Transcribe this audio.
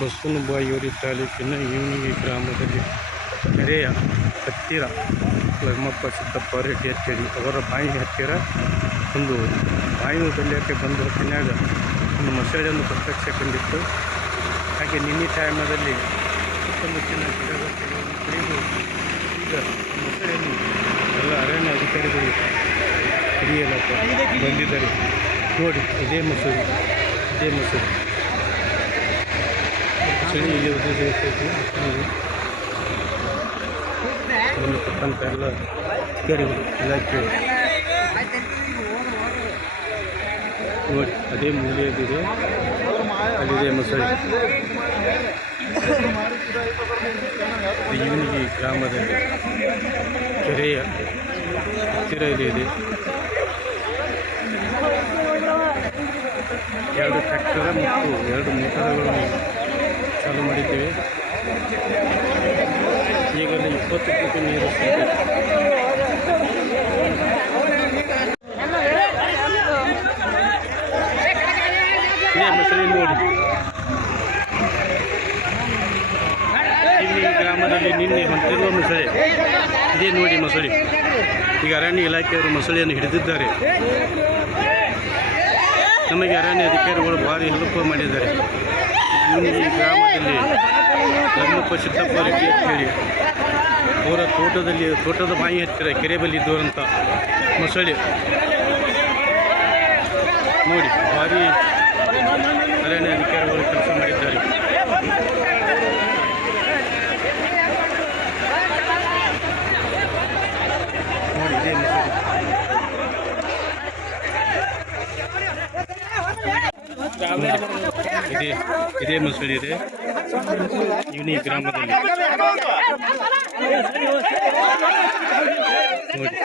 ಬಸವನಬಾಯಿಯೂರಿ ತಾಲೂಕಿನ ಇವನಿಗೆ ಗ್ರಾಮದಲ್ಲಿ ಕೆರೆಯ ಹತ್ತಿರ ಲಗ್ಮಪ್ಪ ಸಿದ್ದಪ್ಪ ರೆಡ್ಡಿ ಅಂತೇಳಿ ಅವರ ಬಾಯಿ ಹತ್ತಿರ ಒಂದು ಬಾಯಿನ ಕಲಿಯೋಕ್ಕೆ ಬಂದ ಹೊತ್ತಿನಾಗ ಒಂದು ಮೊಸಳೆಯನ್ನು ಪ್ರತ್ಯಕ್ಷ ಕಂಡಿತ್ತು. ಹಾಗೆ ನಿನ್ನೆ ಟೈಮದಲ್ಲಿ ಸುತ್ತಮುತ್ತಲಿನ ಗಿಡಗಳ ಕೆಲವನ್ನು ಕುಡಿದು ಈಗ ಮೊಸಳೆಯನ್ನು ಎಲ್ಲ ಅರಣ್ಯ ಅಧಿಕಾರಿಗಳು ಹಿಡಿಯಲಾಗ ಬಂದಿದ್ದಾರೆ. ನೋಡಿ, ಇದೇ ಮೊಸರು, ಇದೇ ಮೊಸಳೆ ಚಳಿ ಇಲ್ಲಿ ಒಂದು ಕೊಟ್ಟಂತ ಎಲ್ಲ ಅಧಿಕಾರಿಗಳು ಇಲಾಖೆ ನೋಡಿ ಅದೇ ಮೂಲೆಯದಿದೆ ಅಲ್ಲಿದೆ ಮೊಸಳೆ ಇವನಿಗೆ ಗ್ರಾಮದಲ್ಲಿ ಕೆರೆಯ ಹತ್ತಿರ ಇದೆ ಎರಡು ಟ್ರ್ಯಾಕ್ಟರ್ ಮತ್ತು ಎರಡು ಮೋಟಾರ್ಗಳನ್ನು ಚಾಲು ಮಾಡಿದ್ದೀವಿ. ಈಗಲೇ ಇಪ್ಪತ್ತು ಕೋಟಿ ನೀರು ಸರಿ ನೋಡಿ. ಗ್ರಾಮದಲ್ಲಿ ನಿನ್ನೆ ಹೊಂಟಿರುವ ಮೊಸಳೆ ಇದೇ ನೋಡಿ ಮೊಸಳೆ ಈಗ ಅರಣ್ಯ ಇಲಾಖೆಯವರು ಮೊಸಳೆಯನ್ನು ಹಿಡಿದಿದ್ದಾರೆ. ನಮಗೆ ಅರಣ್ಯ ಅಧಿಕಾರಿಗಳು ಭಾರಿ ಹೆಲ್ಪ್ ಮಾಡಿದ್ದಾರೆ. ಈ ಗ್ರಾಮದಲ್ಲಿ ಧರ್ಮಪ್ಪ ಸಿದ್ದಪ್ಪ ಅಂತ ಹೇಳಿ, ಅವರ ತೋಟದಲ್ಲಿ, ತೋಟದ ಬಾಯಿ ಹತ್ತಿರ ಕೆರೆ ಬಳಿ ಇದ್ದವರಂಥ ಮೊಸಳೆ ನೋಡಿ, ಭಾರಿ ಅರಣ್ಯ ಅಧಿಕಾರಿಗಳು ಕೆಲಸ ಮಾಡಿದ್ದಾರೆ ನೋಡಿ ಇದೇ ಮೊಸಳೆ ಇದೇ ಇದೇ ಮೊಸಳೆ ಇದೆ ಇವನಿ ಗ್ರಾಮದಲ್ಲಿ ನೋಡಿ